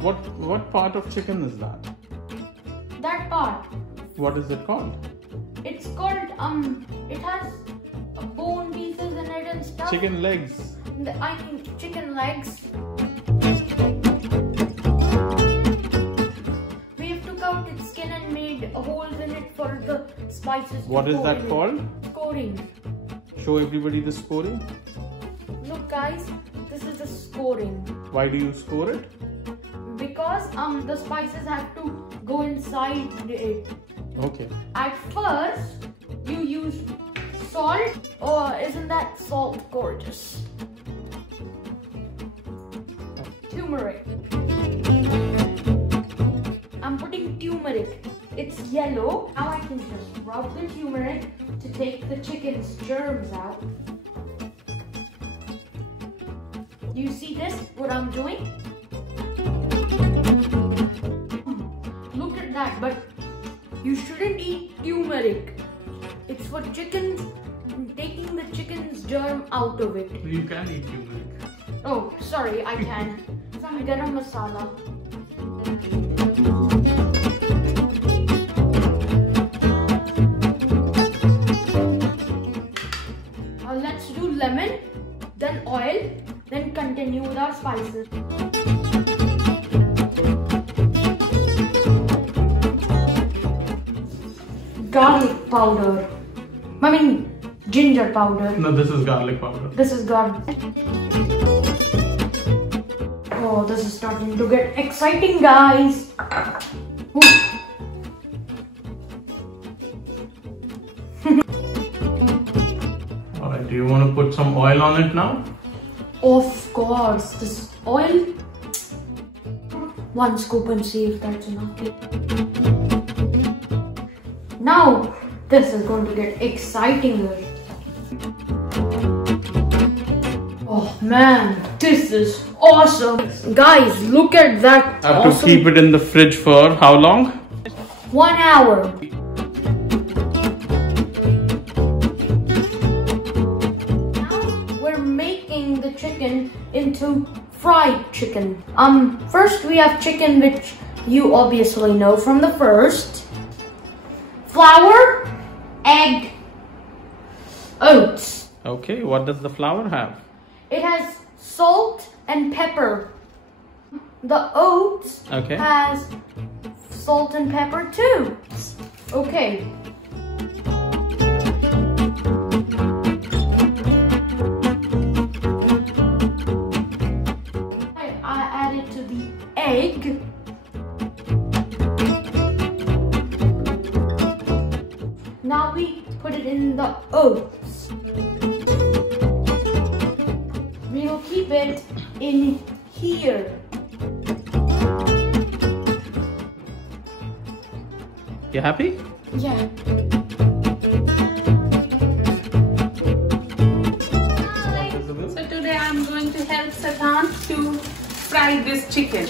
What part of chicken is that? That part. What is it called? It's called it has bone pieces in it and stuff. Chicken legs. I mean chicken legs. We have took out its skin and made holes in it for the spices. What is that called? Scoring. Show everybody the scoring. Look guys, this is the scoring. Why do you score it? Because the spices have to go inside it. Okay. At first, you use salt. Oh, isn't that salt gorgeous? Turmeric. I'm putting turmeric. It's yellow. Now I can just rub the turmeric to take the chicken's germs out. Do you see this? What I'm doing? Look at that, but you shouldn't eat turmeric. It's for chickens, taking the chicken's germ out of it. You can eat turmeric. Oh, sorry, I can. Some Garam Masala. Let's do lemon, then oil, then continue with our spices. Garlic powder. I mean ginger powder. No, this is garlic powder. This is garlic. Oh, this is starting to get exciting, guys. Alright, do you want to put some oil on it now? Of course, this oil. 1 scoop and see if that's enough. Now, this is going to get exciting. Oh man, this is awesome. Guys, look at that. I have to keep it in the fridge for how long? 1 hour. Now we're making the chicken into fried chicken. First we have chicken, which you obviously know from the first. Flour, egg, oats. Okay, what does the flour have? It has salt and pepper. The oats has salt and pepper too. Okay. I added to the egg. Now we put it in the oats. We will keep it in here. You happy? Yeah. So today I'm going to help Siddhant to fry this chicken.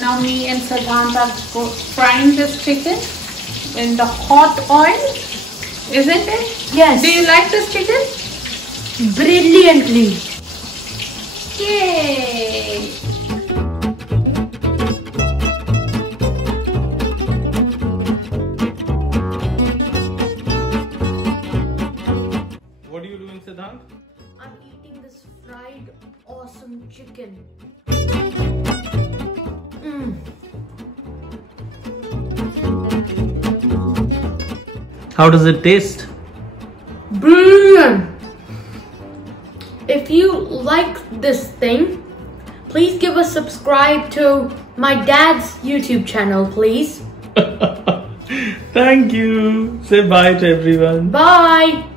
Now me and Siddhant are frying this chicken in the hot oil, isn't it? Yes. Do you like this chicken? Brilliantly. Yay! What are you doing, Siddhant? I'm eating this fried awesome chicken. How does it taste? Brilliant! If you like this thing, please give a subscribe to my dad's YouTube channel, please. Thank you. Say bye to everyone. Bye!